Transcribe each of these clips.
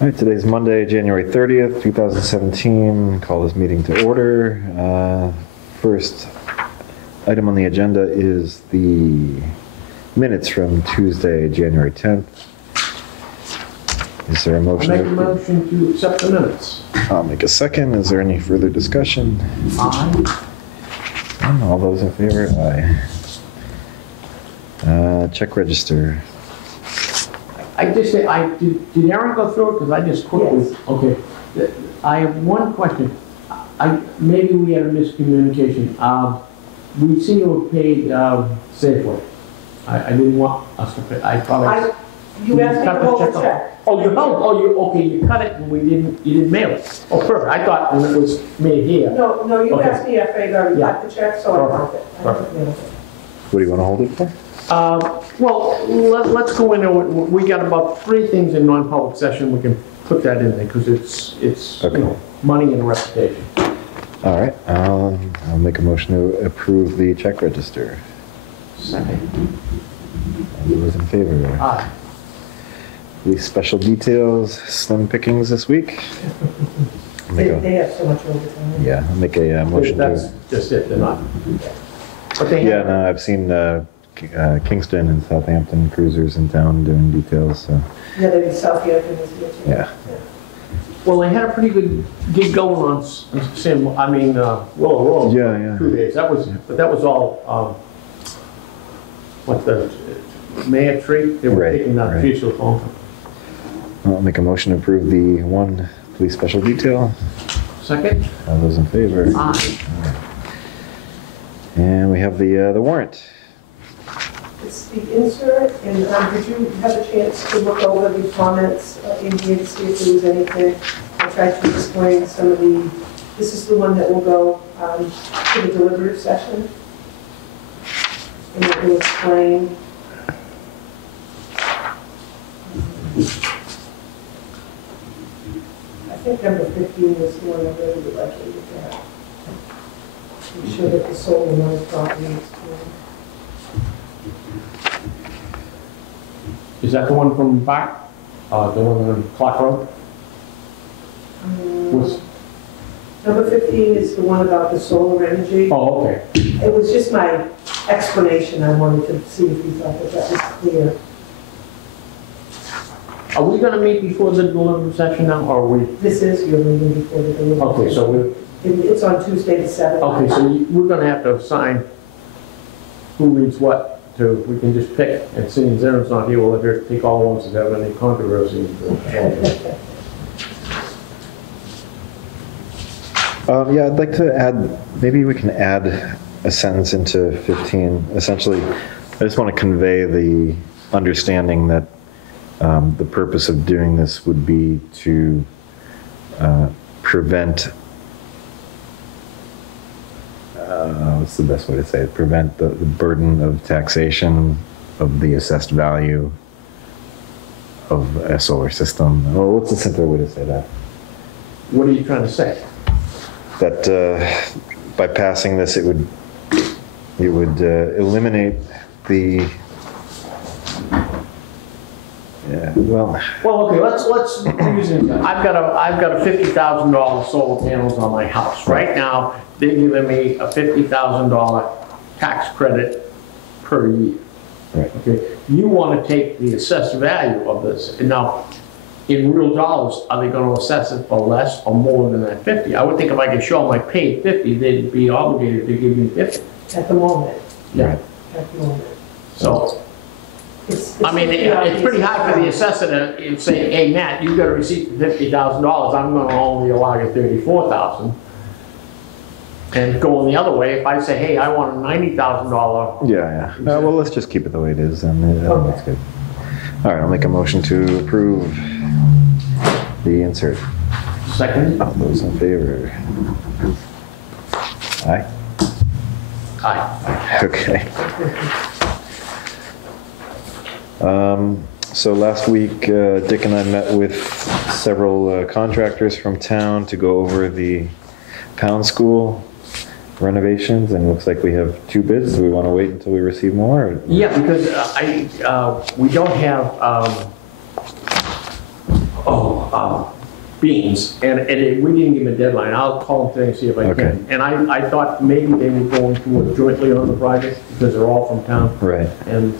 All right, today's Monday, January 30th, 2017. Call this meeting to order. First item on the agenda is the minutes from Tuesday, January 10th. Is there a motion? I make a motion to accept the minutes. I'll make a second. Is there any further discussion? Aye. All those in favor? Aye. Check register. I just say, did Aaron go through it? Because I just quickly. Yes. Okay. I have one question. Maybe we had a miscommunication. We seem to have paid Safeway. I didn't want us to pay. I probably. You asked me to hold the check. Oh, you held. Oh, okay. You cut it, and you didn't mail it. Oh, perfect. I thought when it was made here. No, you Okay. asked me after I already got the check, so I held it. Perfect. What do you want to hold it for? Well, let's go into it. We got about 3 things in non-public session. We can put that in there because it's Okay. Money and reputation. All right, I'll make a motion to approve the check register. Second. All those in favor? Aye. These special details, slim pickings this week. They have so much overtime. Yeah, I'll make a motion That's to. just it. They're not. But they Yeah, have. no, I've seen Kingston and Southampton cruisers in town doing details, so, Yeah, they Southampton is here too. yeah. Well, they had a pretty good gig going on Willow Road. Yeah. 2 days. That was all. What the Mayor Tree? They were Right, taking that right. tree so long. I'll make a motion to approve the 1 police special detail. Second. All those in favor? Aye. And we have the warrant. It's the insert, and did you have a chance to look over the comments in here to see if there was anything? I tried to explain some of the, this is the one that will go to the deliberative session. And it will explain. I think number 15 is the one I really would like you to look at. Make sure that the solar noise property is clear. Is that the one from back? The one on Clock Road? Was- Number 15 is the one about the solar energy. Oh, okay. It was just my explanation. I wanted to see if you thought that that was clear. Are we gonna meet before the deliberative session now, or are we? This is your meeting before the deliberative. Okay, so It's on Tuesday the 7th. okay, so we're gonna have to assign who reads what to, we can just pick, and seeing Aaron's not here, we'll just take all ones that have any controversy. Yeah, I'd like to add, maybe we can add a sentence into 15. Essentially, I just want to convey the understanding that the purpose of doing this would be to prevent, what's the best way to say it? Prevent the burden of taxation of the assessed value of a solar system. Oh, what's a simpler way to say that? What are you trying to say? That by passing this, it would eliminate the. Yeah, well. Well, okay, let's use it. I've got a $50,000 solar panels on my house. Right now, they're giving me a $50,000 tax credit per year. Right. Okay, you want to take the assessed value of this. Now, in real dollars, are they going to assess it for less or more than that 50? I would think if I could show them I paid 50, they'd be obligated to give me 50. At the moment. Yeah. At the moment. So, I mean, it's pretty high for the assessor to say, hey, Matt, you got a receipt for $50,000. I'm going to only allow you $34,000. And going the other way, if I say, hey, I want a $90,000. Yeah. Well, let's just keep it the way it is, and that's good. All right, I'll make a motion to approve the insert. Second? All those in favor? Aye? Aye. Okay. So last week, Dick and I met with several contractors from town to go over the Pound School renovations, and it looks like we have 2 bids. Do we want to wait until we receive more? Or? Yeah, because we don't have, beans, and we didn't give him a deadline. I'll call him today and see if I Okay. can. And I thought maybe they were going to work jointly on the project, because they're all from town. Right. And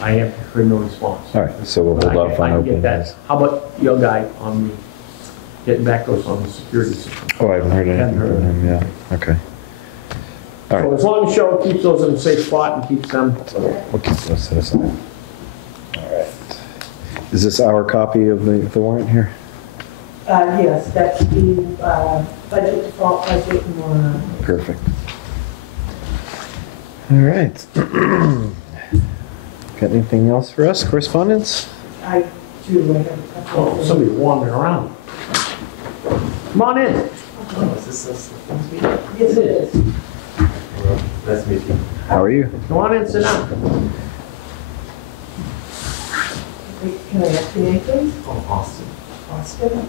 I have heard no response. All right, so we'll hold off on I can get opening that. those. How about your guy on the, getting back to us on the security system? Oh, I haven't heard anything Haven't heard. from him, yeah, okay. All So right, as long as Cheryl keeps those in a safe spot and keeps them, we'll keep those set aside. All right. Is this our copy of the warrant here? Yes, that's the budget default budget and warrant article. Perfect. All right. Got anything else for us? Correspondence? I do, I have a couple of things. somebody wandering around. Come on in. Yes, it is. Nice to meet you. How are you? Come on in, sit down. Wait, can I ask your name, please? Oh, Austin. Austin?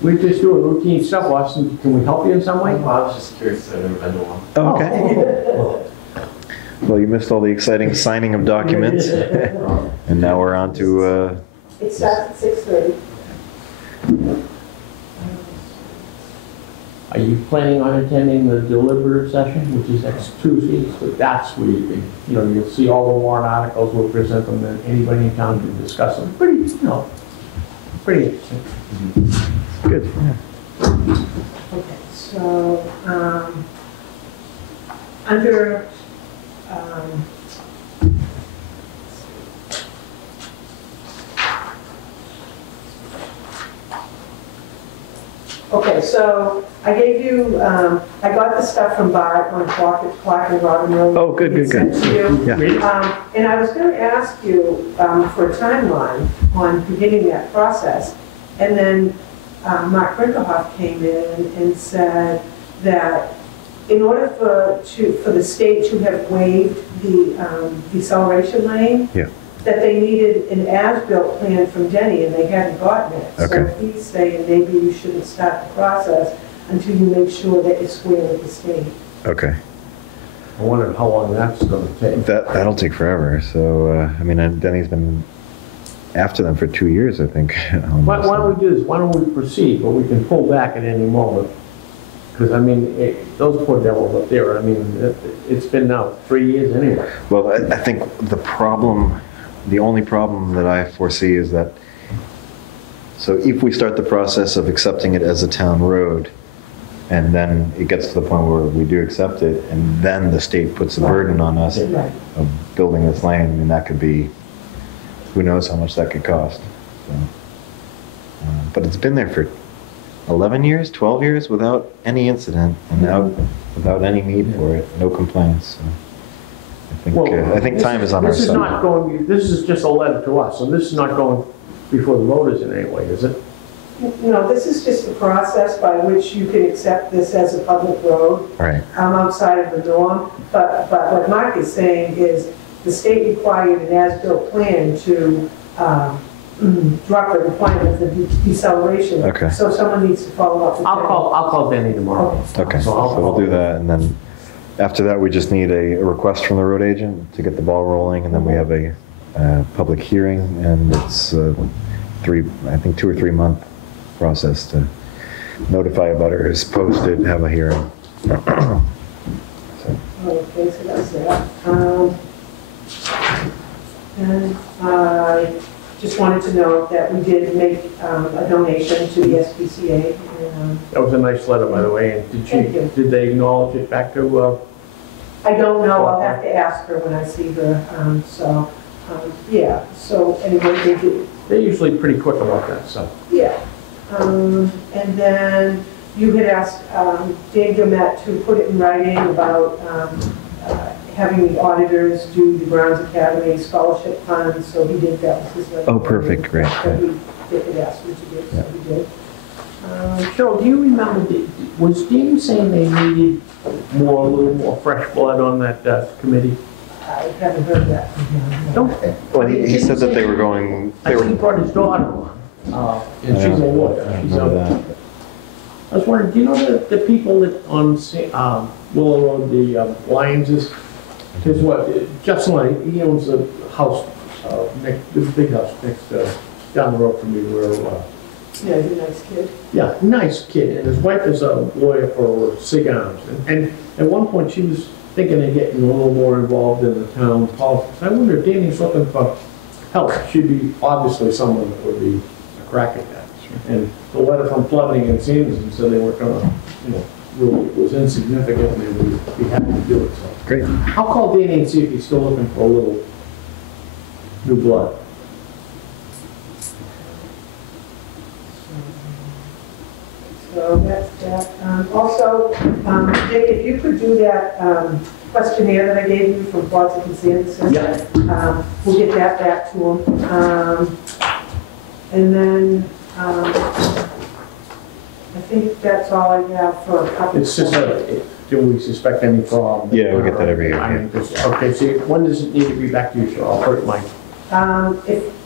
We just do a routine stuff, Austin. Can we help you in some way? I was just curious. I've never been to one. Oh, okay. Well, you missed all the exciting signing of documents. And now we're on to, It starts at 6:30. Are you planning on attending the deliberative session, which is next Tuesday? So that's where you can, you'll see all the warrant articles, we'll present them, and anybody in town can discuss them. Pretty interesting. good. Okay, so, under, okay, so I gave you, I got the stuff from Bart on Clark and Robin Road. Oh, good. It's sent to you. Yeah. And I was going to ask you for a timeline on beginning that process. And then Mark Brinkerhoff came in and said that in order for the state to have waived the deceleration lane, Yeah. that they needed an as-built plan from Denny, and they hadn't gotten it. Okay. So he's saying maybe you shouldn't start the process until you make sure that you're square with the state. Okay. I wondered how long that's gonna take. That'll take forever. So, I mean, Denny's been after them for 2 years, I think. Why don't we do this? Why don't we proceed, but we can pull back at any moment? Because, I mean, those poor devils up there, I mean, it's been now 3 years anyway. Well, I think the only problem that I foresee is that, so if we start the process of accepting it as a town road, and then it gets to the point where we do accept it, and then the state puts the burden on us Right. of building this lane, I mean, that could be, who knows how much that could cost. So, but it's been there for 11 years, 12 years without any incident, and now without any need for it, no complaints. So I think time is on our This is side. not going, this is just a letter to us, so this is not going before the voters in any way, is it? No, this is just the process by which you can accept this as a public road. Right. Outside of the norm. But what Mark is saying is the state required an as-built plan to drop the requirement of the deceleration. Okay. So someone needs to follow up with that. I'll call Danny tomorrow. Okay, so we'll do that, and then after that, we just need a request from the road agent to get the ball rolling, and then we have a public hearing, and it's I think 2 or 3 month process to notify abutters, post it, have a hearing. Okay, so that's that. And I just wanted to note that we did make a donation to the SPCA. That was a nice letter, by the way, and Thank you. did they acknowledge it back to, I don't know, I'll have to ask her when I see her, yeah, so anyway, they did. they're usually pretty quick about that, so. Yeah. And then you had asked Dave Gomet to put it in writing about having the auditors do the Browns Academy scholarship fund, so he did that. Was his letter. Oh, perfect, great. That we had asked him to do, so he did. Cheryl, do you remember, was Dean saying they needed a little more fresh blood on that committee? I haven't heard that from him. no. Don't. Well, he said that they were going, I think he brought his daughter on, and she's a lawyer. I She's remember a- that. I was wondering, do you know the people that on Willow Road, the Lions is what, Justin, he owns a house this big house next, down the road from me where, Yeah, he's a nice kid. yeah, nice kid, and his wife is a lawyer for SIG Arms. And at one point, she was thinking of getting a little more involved in the town politics. I wonder if Danny's looking for help. She'd be obviously someone that would be a crack at that. And the letter from Plumbing and Sanderson said they weren't gonna, really, it was insignificant, and they would be happy to do it, so. Great. I'll call Danny and see if he's still looking for a little new blood. So that's that. Also, Dick, if you could do that questionnaire that I gave you from Quadzik and Sanderson. Yeah. We'll get that back to them. And then, I think that's all I have for a couple. It's just do we suspect any fraud? Yeah, we'll get that every year, I mean, okay, so when does it need to be back to you, so I'll put it in my.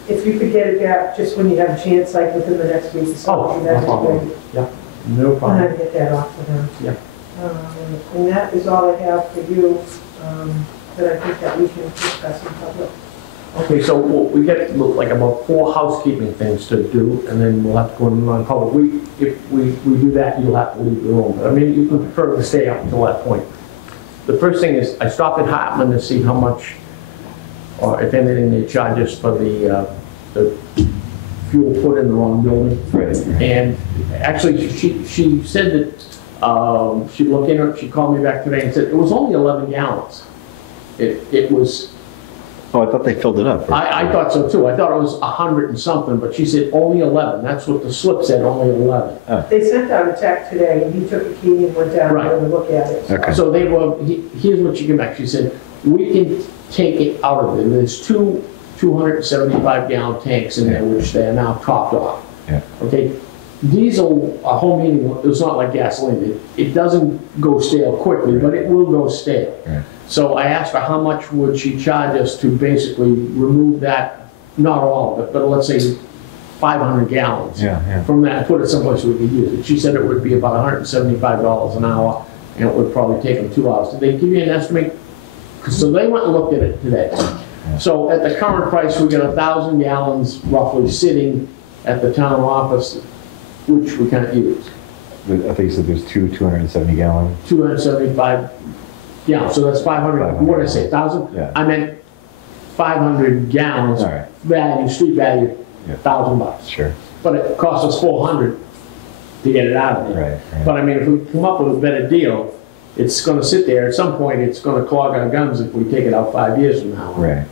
If you could get it back just when you have a chance, like within the next week or something, that'd be great. Yeah, no And problem. I'd get that off to them. Yeah. And that is all I have for you, that I think that we can discuss in public. Okay, so we get like about 4 housekeeping things to do, and then we'll have to go into non-public. If we do that, you'll have to leave the room. But I mean, you can prefer to stay up until that point. The first thing is, I stopped at Hartman to see how much, or if anything, they charge us for the fuel put in the wrong building. Right. And actually, she said that she'd look into it. She called me back today and said it was only 11 gallons. It was. Oh, I thought they filled it up. I thought so too. I thought it was 100 and something, but she said only 11. That's what the slip said, only 11. They sent out a check today, and he took a key and went down there to look at it. Okay. So they were, here's what she came back. She said, we can take it out of there. There's 2 275-gallon tanks in there, which they are now topped off. Yeah. Okay. Diesel, a home heating, it's not like gasoline. It doesn't go stale quickly, but it will go stale. Right. So I asked her how much would she charge us to basically remove that, not all of it, but let's say 500 gallons from that, put it someplace we could use it. She said it would be about $175 an hour, and it would probably take them 2 hours. Did they give you an estimate? So they went and looked at it today. So at the current price, we got 1,000 gallons roughly sitting at the town office, which we can't use. I think you said there's 270 gallon. 275 gallons, so that's 500, what did I say, 1,000? Yeah. I meant 500 gallons, All right. value, street value, Yeah. $1,000. Sure. But it costs us 400 to get it out of there. Right. But I mean, if we come up with a better deal, it's gonna sit there, at some point, it's gonna clog our guns if we take it out 5 years from now. Right.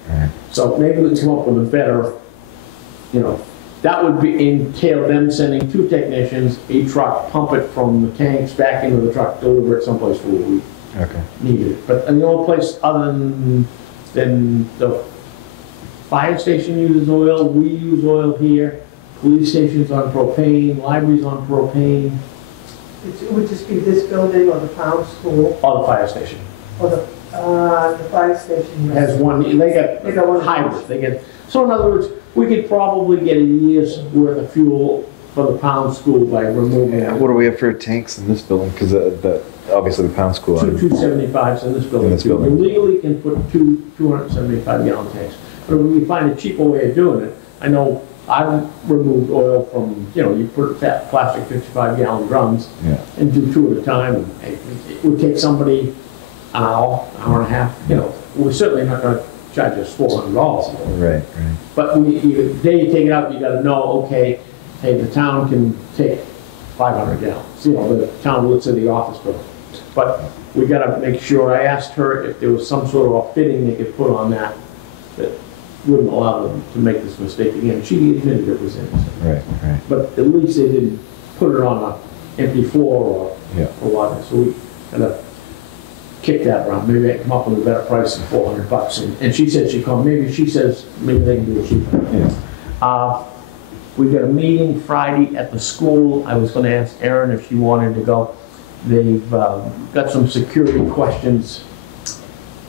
So maybe we can come up with a better, that would entail them sending 2 technicians, a truck, pump it from the tanks back into the truck, deliver it someplace where we Okay. need it. But the only place other than the fire station uses oil, we use oil here, police station's on propane, library's on propane, It would just be this building or the town school or the fire station. or the fire station. Has one, they got one hybrid, so in other words, we could probably get a year's worth of fuel for the pound school by removing What do we have for tanks in this building? Because obviously the pound school. 275s in this building. In this building. You legally can put 275-gallon tanks. But when you find a cheaper way of doing it, I know I've removed oil from, you put fat plastic 55-gallon drums and do 2 at a time. It would take somebody an hour and a half. We're certainly not going to charge us $400. Right. But the day you take it out, you got to know, okay, hey, the town can take 500 gallons. The town looks at the office building. But we got to make sure. I asked her if there was some sort of a fitting they could put on that wouldn't allow them to make this mistake again. She admitted it was innocent. Right. But at least they didn't put it on an empty floor or whatever. So we kind of kicked that around. Maybe I come up with a better price than $400. And she said she'd come. She says maybe they can do it cheaper. Yeah. We got a meeting Friday at the school. I was going to ask Erin if she wanted to go. They've got some security questions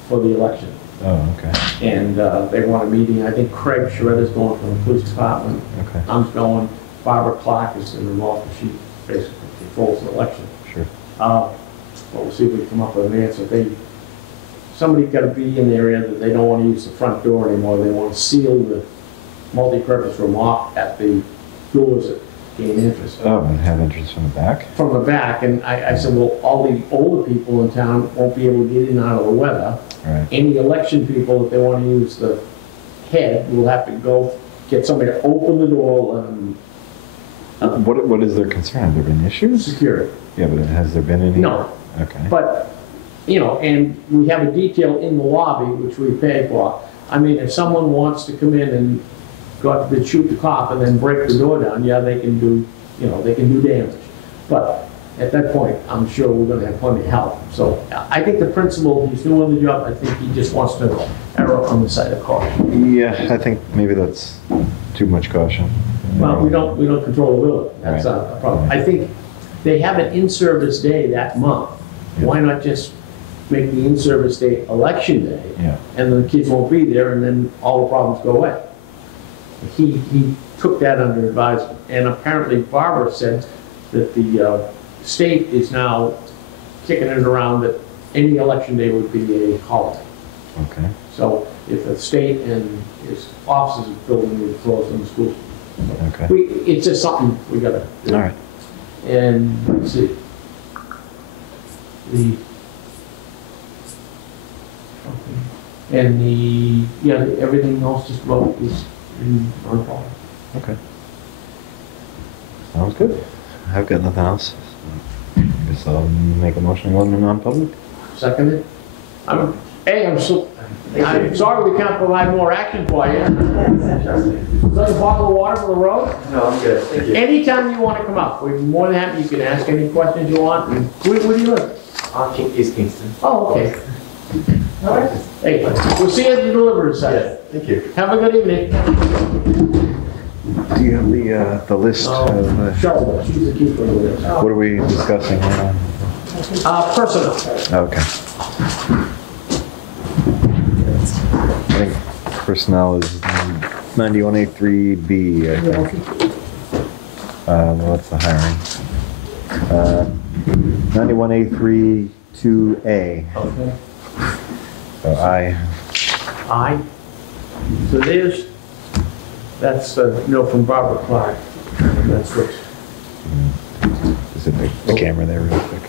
for the election. Oh, okay. And they want a meeting. I think Craig Shredder's going from the police department. Okay. I'm going. Barbara Clark is involved. She basically controls the election. Sure. But we'll see if we can come up with an answer. They somebody's gotta be in the area that they don't wanna use the front door anymore, they wanna seal the multi-purpose room off at the doors that gain interest. Oh, and have entrance from the back? From the back, and I said, well, all the older people in town won't be able to get in and out of the weather. Right. Any election people, if they wanna use the head, will have to go get somebody to open the door and What is their concern? Have there been issues? secure it. Yeah, but has there been any? No, Okay. but, you know, and we have a detail in the lobby, which we pay for. I mean, if someone wants to come in and God forbid shoot the cop and then break the door down, yeah, they can do, you know, they can do damage. But at that point, I'm sure we're gonna have plenty of help. So I think the principal, he's doing the job, I think he just wants to err on the side of caution. Yeah, I think maybe that's too much caution. Well, we don't control the building, that's Right. a problem. I think they have an in-service day that month. Why not just make the in-service day election day? Yeah. And the kids won't be there, and then all the problems go away. He took that under advisement, and apparently Barbara said that the state is now kicking it around that any election day would be a holiday. Okay. So if the state and its offices of building would close in the schools. Okay. It's just something we gotta do. All right. And let's see. Everything else just about is in our problem. Okay. Sounds good. I've got nothing else. Guess I'll make a motion to go into non-public. Seconded? I'm sorry we can't provide more action for you. Another bottle of water for the road? No, I'm good, thank you. Anytime you want to come up, we're more than happy. You can ask any questions you want. And where do you live? East Kingston. Oh, okay. All right. Hey, we'll see you at the delivery site. Yes, thank you. Have a good evening. Do you have the list of, Cheryl, she's the keeper of this. what are we discussing now? Personal. Okay. I think personnel is 91A3B, I think. What's the hiring? 91A32A. Okay. So I, So that's a note from Barbara Clark. And that's what. is it the camera there real quick?